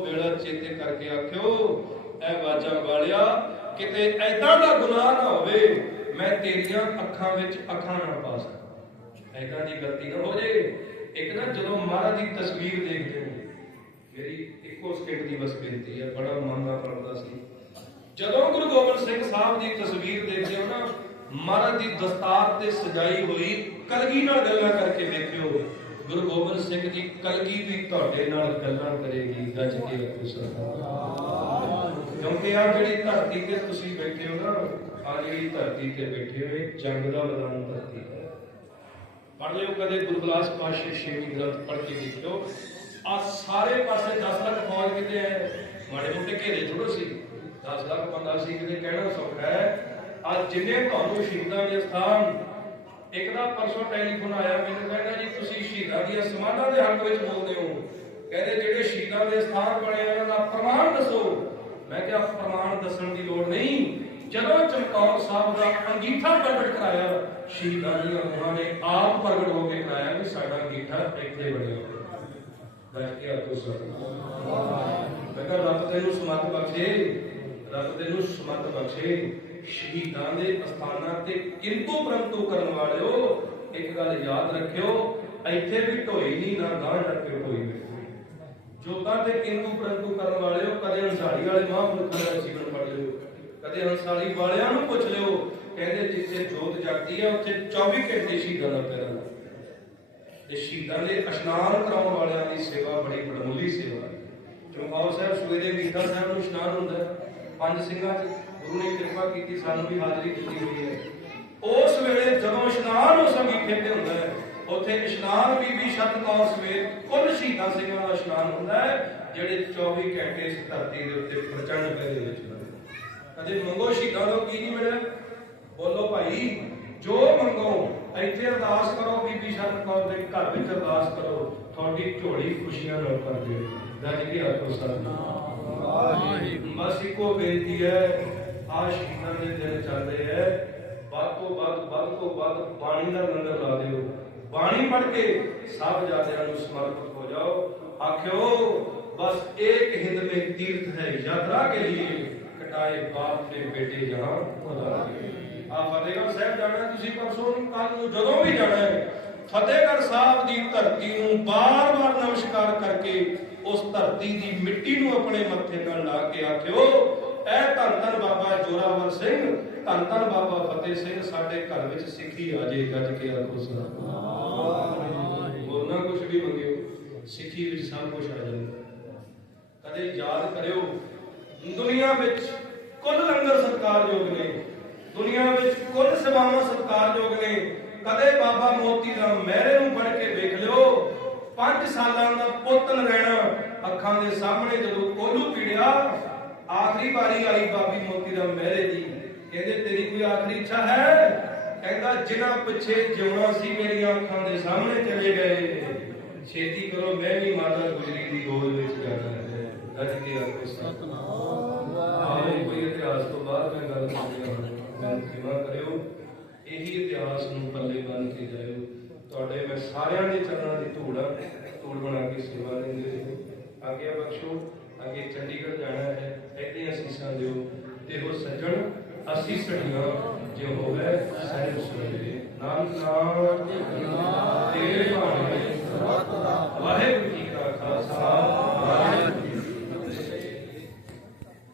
ਵੇਲਾ ਚੇਤੇ ਕਰਕੇ ਆਖਿਓ, ਐ ਬਾਜਾਂ ਵਾਲਿਆ, ਕਿਤੇ ਐਦਾਂ ਦਾ ਗੁਨਾਹ ਨਾ ਹੋਵੇ, ਮੈਂ ਤੇਰੀਆਂ ਅੱਖਾਂ ਵਿੱਚ ਅੱਖਾਂ ਨਾ ਪਾ ਸਕਾਂ ਐਦਾਂ ਦੀ ਗਲਤੀ ਨਾ ਹੋ ਜੇ। ਇੱਕ ਨਾ ਜਦੋਂ ਮਹਾਰਾਜ ਦੀ ਤਸਵੀਰ ਦੇਖਦੇ ਹੋ ਮੇਰੀ ਇੱਕੋ ਸਕਿੰਟ ਦੀ ਬਸ ਬੇਨਤੀ ਹੈ, ਬੜਾ ਮਨ ਦਾ ਸੀ। ਜਦੋਂ ਗੁਰੂ ਗੋਬਿੰਦ ਸਿੰਘ ਸਾਹਿਬ ਦੀ ਤਸਵੀਰ ਦੇਖਦੇ ਹੋ ਨਾ, ਮਹਾਰਾਜ ਦੀ ਦਸਤਾਰ ਤੇ ਸਜਾਈ ਹੋਈ ਕਲਗੀ ਨਾਲ ਗੱਲਾਂ ਕਰਕੇ ਦੇਖਿਓ ਗੁਰੂ ਗੋਬਿੰਦ ਸਿੰਘ ਦੀ ਕਲਗੀ ਵੀ ਤੁਹਾਡੇ ਨਾਲ ਗੱਲਾਂ ਕਰੇਗੀ, ਗੱਜ ਕੇ ਆਖੋ ਸਤਿ ਕਿਉਂਕਿ ਆ ਜਿਹੜੀ ਧਰਤੀ ਤੇ ਤੁਸੀਂ ਬੈਠੇ ਹੋ ਨਾ ਆ ਜਿਹੜੀ ਧਰਤੀ ਤੇ ਬੈਠੇ ਹੋ ਜੰਗ ਦਾ ਮੈਦਾਨ ਧਰਤੀ ਹੈ। ਪੜ੍ਹ ਲਿਓ ਕਦੇ ਗੁਰਬਲਾਸ ਪਾਸ਼ੇ ਛੇਵੀਂ ਗ੍ਰੰਥ ਪੜ੍ਹ ਕੇ ਦੇਖਿਓ। ਆ ਸਾਰੇ ਪਾਸੇ 10 ਲੱਖ ਫੌਜ ਕਿਤੇ ਹੈ? ਮਾੜੇ ਮੋਟੇ ਘੇਰੇ ਥੋੜੋ ਸੀ। 10 ਲੱਖ ਬੰਦਾ ਸੀ, ਕਿਤੇ ਕਹਿਣਾ ਸੌਖਾ ਹੈ। ਅੱਜ ਜਿੰਨੇ ਤੁਹਾਨੂੰ ਸ਼ਹੀਦਾਂ ਦੇ ਸਥਾਨ ਇੱਕ ਦਾ ਪਰਸੋਂ ਟੈਲੀਫੋਨ ਆਇਆ ਮੈਨੂੰ ਕਹਿੰਦਾ ਜੀ, ਤੁਸੀਂ ਸ਼ਹੀਦਾਂ ਦੀਆਂ ਸਮਾਧਾਂ ਦੇ ਹੱਕ ਵਿੱਚ ਬੋਲਦੇ ਹੋ। ਕਹਿੰਦੇ ਜਿਹੜੇ ਸ਼ਹੀਦਾਂ ਦੇ ਸਥਾਨ ਬਣੇ ਉਹਨਾਂ ਦਾ ਪ੍ਰਮਾਣ ਦੱਸੋ। ਮੈਂ ਕਿਹਾ, ਪ੍ਰਮਾਣ ਦੱਸਣ ਦੀ ਲੋੜ ਨਹੀਂ। ਜਦੋਂ ਚਮਕੌਰ ਸਾਹਿਬ ਦਾ ਅੰਗੀਠਾ ਪ੍ਰਗਟ ਕਰਾਇਆ, ਸ਼ਹੀਦਾਂ ਦੀਆਂ ਉਹਨਾਂ ਨੇ ਆਪ ਪ੍ਰਗਟ ਹੋ ਕੇ ਕਰਾਇਆ ਕਿ ਸਾਡਾ ਅੰਗੀਠਾ ਇੱਥੇ ਬਣਿਆ। ਹੋਇਆ ਬੈਠ ਕੇ ਮੈਂ ਕਿਹਾ, ਰੱਬ ਤੈਨੂੰ ਸਮਤ ਬਖਸ਼ੇ, ਰੱਬ ਤੈਨੂੰ ਸਮਤ ਬਖਸ਼ੇ। ਸ਼ਹੀਦਾਂ ਦੇ ਅਸਥਾਨਾਂ ਤੇ ਕਿੰਤੂ ਪਰੰਤੂ ਕਰਨ ਵਾਲਿਓ, ਇੱਕ ਗੱਲ ਯਾਦ ਰੱਖਿਓ, ਇੱਥੇ ਵੀ ਢੋਈ ਨਹੀਂ ਨਾ ਗਾਂ ਟੱਕੇ ਢੋਈ ਵਿੱਚ ਜੋਤਾਂ ਤੇ ਕਿੰਤੂ ਪਰੰਤੂ ਕਰਨ ਵਾਲਿਓ, ਕਦੇ ਹੰਸਾਲੀ ਵਾਲੇ ਮਹਾਂਪੁਰਖਾਂ ਦਾ ਜੀਵਨ ਪੜ ਲਿਓ, ਕਦੇ ਹੰਸਾਲੀ ਵਾਲਿਆਂ ਨੂੰ ਪੁੱਛ ਲਿਓ, ਕਹਿੰਦੇ ਜਿੱਥੇ ਜੋਤ ਜਗਦੀ ਹੈ ਉੱਥੇ 24 ਘੰਟੇ ਸ਼ਹੀਦਾਂ ਦਾ ਪੈਰਾ ਲੱਗਦਾ ਤੇ ਸ਼ਹੀਦਾਂ ਦੇ ਇਸ਼ਨਾਨ ਕਰਾਉਣ ਵਾਲਿਆਂ ਦੀ ਸੇਵਾ ਬੜੀ ਬੜਮੁੱਲੀ ਸੇਵਾ ਹੈ। ਚਮਕੌਰ ਸਾਹਿਬ ਸਵੇਰੇ ਮੀਠਾ ਸਾਹਿਬ ਨੂੰ ਇਸ਼ਨਾਨ ਹੁੰਦਾ ਪੰਜ ਸਿੰਘਾਂ 'ਚ। ਗੁਰੂ ਨੇ ਕਿਰਪਾ ਕੀਤੀ ਸਾਨੂੰ ਵੀ ਹਾਜ਼ਰੀ ਦਿੱਤੀ ਹੋਈ ਹੈ। ਉਸ ਵੇਲੇ ਜਦੋਂ ਇਸ਼ਨਾਨ ਉਸ ਅੰਗੀਠੇ ਤੇ ਹੁੰਦਾ ਹੈ ਉੱਥੇ ਇਸ਼ਨਾਨ ਬੀਬੀ ਸ਼ਤਕੌਰ ਸਮੇਤ ਕੁੱਲ ਸ਼ਹੀਦਾਂ ਸਿੰਘਾਂ ਦਾ ਇਸ਼ਨਾਨ ਹੁੰਦਾ ਹੈ ਜਿਹੜੇ 24 ਘੰਟੇ ਇਸ ਧਰਤੀ ਦੇ ਉੱਤੇ ਪ੍ਰਚੰਡ ਪੈ ਦੇ ਵਿੱਚ ਕਦੇ ਮੰਗੋ ਸ਼ਹੀਦਾਂ ਤੋਂ ਕੀ ਨਹੀਂ ਮਿਲਿਆ? ਬੋਲੋ ਭਾਈ ਜੋ ਮੰਗੋ ਇੱਥੇ ਅਰਦਾਸ ਕਰੋ ਬੀਬੀ ਸ਼ਰਨ ਕੌਰ ਦੇ ਘਰ ਵਿੱਚ ਅਰਦਾਸ ਕਰੋ ਤੁਹਾਡੀ ਝੋਲੀ ਖੁਸ਼ੀਆਂ ਨਾਲ ਭਰ ਦੇ ਗੱਜ ਕੇ ਆਖੋ ਸਤਿ ਬਸ ਇੱਕੋ ਬੇਨਤੀ ਹੈ ਆ ਸ਼ਹੀਦਾਂ ਦੇ ਦਿਨ ਚੱਲ ਰਹੇ ਵੱਧ ਤੋਂ ਵੱਧ ਵੱਧ ਤੋਂ ਵੱਧ ਬਾਣੀ ਦਾ ਲੰਗਰ ਲਾ ਦਿਓ। ਬਾਣੀ ਪੜ੍ਹ ਕੇ ਸਭ ਜਾਤਿਆਂ ਨੂੰ ਸਮਰਪਿਤ ਹੋ ਜਾਓ। ਆਖਿਓ, ਬਸ ਇੱਕ ਹਿੰਦ ਮੇ ਤੀਰਥ ਹੈ ਯਾਤਰਾ ਕੇ ਲਈ ਕਟਾਏ ਬਾਪ ਦੇ ਬੇਟੇ ਜਹਾਂ ਖੁਦਾ ਆ ਫਤਿਹਗੜ੍ਹ ਸਾਹਿਬ ਜਾਣਾ ਤੁਸੀਂ ਪਰਸੋਂ ਨੂੰ ਕੱਲ ਨੂੰ ਜਦੋਂ ਵੀ ਜਾਣਾ ਹੈ, ਫਤਿਹਗੜ੍ਹ ਸਾਹਿਬ ਦੀ ਧਰਤੀ ਨੂੰ ਬਾਰ-ਬਾਰ ਨਮਸਕਾਰ ਕਰਕੇ ਉਸ ਧਰਤੀ ਦੀ ਮਿੱਟੀ ਨੂੰ ਆਪਣੇ ਮੱਥੇ ਨਾਲ ਲਾ ਕੇ ਆਖਿਓ ਐ ਧੰਨ ਧੰਨ ਬਾਬਾ ਜੋਰਾਵਰ ਸਿੰਘ ਧੰਨ ਧੰਨ ਬਾਬਾ ਫਤਿਹ ਸਿੰਘ ਸਾਡੇ ਘਰ ਵਿੱਚ ਸਿੱਖੀ ਆ ਜੇ ਗੱਜ ਕੇ ਆਖੋ ਸਤਿ ਹੋਰ ਨਾ ਕੁਝ ਵੀ ਮੰਗਿਓ ਸਿੱਖੀ ਵਿੱਚ ਸਭ ਕੁਝ ਆ ਜਾਂਦਾ। ਕਦੇ ਯਾਦ ਕਰਿਓ ਦੁਨੀਆ ਵਿੱਚ ਕੁੱਲ ਲੰਗਰ ਸਤਕਾਰਯੋਗ ਨੇ। ਦੁਨੀਆ ਵਿੱਚ ਕੁੱਲ ਸੇਵਾਵਾਂ ਸਤਕਾਰਯੋਗ ਨੇ। ਕਦੇ ਬਾਬਾ ਮੋਤੀ ਦਾ ਮਹਿਰੇ ਨੂੰ ਪੜ ਕੇ ਵੇਖ ਲਿਓ 5 ਸਾਲਾਂ ਦਾ ਪੁੱਤ ਰਹਿਣਾ ਅੱਖਾਂ ਦੇ ਸਾਹਮਣੇ ਜਦੋਂ ਕੋਲੂ ਪੀੜਿਆ ਆਖਰੀ ਵਾਰੀ ਆਈ ਬਾਬੀ ਮੋਤੀ ਦਾ ਮਹਿਰੇ ਦੀ। ਕਹਿੰਦੇ, ਤੇਰੀ ਕੋਈ ਆਖਰੀ ਇੱਛਾ ਹੈ? ਕਹਿੰਦਾ ਜਿਨ੍ਹਾਂ ਪਿੱਛੇ ਜਿਉਣਾ ਸੀ, ਮੇਰੀਆਂ ਅੱਖਾਂ ਦੇ ਸਾਹਮਣੇ ਚਲੇ ਗਏ। ਛੇਤੀ ਕਰੋ, ਮੈਂ ਵੀ ਮਾਤਾ ਗੁਜਰੀ ਦੀ ਗੋਦ ਵਿੱਚ ਜਾਣਾ ਹੈ। ਗੱਜ ਕੇ ਆਖੋ ਸਤਨਾਮ ਆਏ ਕੋਈ ਇਤਿਹਾਸ ਤੋਂ ਬਾਅਦ ਮੈਂ ਗੱਲ ਕਰਦੀ ਹਾਂ ਮੈਨੂੰ ਖਿਮਾ ਕਰਿਓ? ਇਹੀ ਇਤਿਹਾਸ ਨੂੰ ਪੱਲੇ ਬੰਨ ਕੇ ਜਾਇਓ। ਤੁਹਾਡੇ ਮੈਂ ਸਾਰਿਆਂ ਦੇ ਚਰਨਾਂ ਦੀ ਧੂੜ ਆ। ਧੂੜ ਬਣਾ ਕੇ ਸੇਵਾ ਦਿੰਦੇ ਰਹੋ ਅੱਗੇ ਬਖਸ਼ੋ। ਅੱਗੇ ਚੰਡੀਗੜ੍ਹ ਜਾਣਾ ਹੈ, ਇੱਥੇ ਅਸੀਸਾਂ ਦਿਓ ਤੇ ਉਹ ਸੱਜਣ ਅਸੀਂ ਸੜੀਆਂ ਜੋ ਹੋਵੇ ਸਾਰੇ ਸੁਣਦੇ ਨਾਮ ਨਾਮ ਤੇਰੇ ਭਾਣੇ। ਵਾਹਿਗੁਰੂ ਜੀ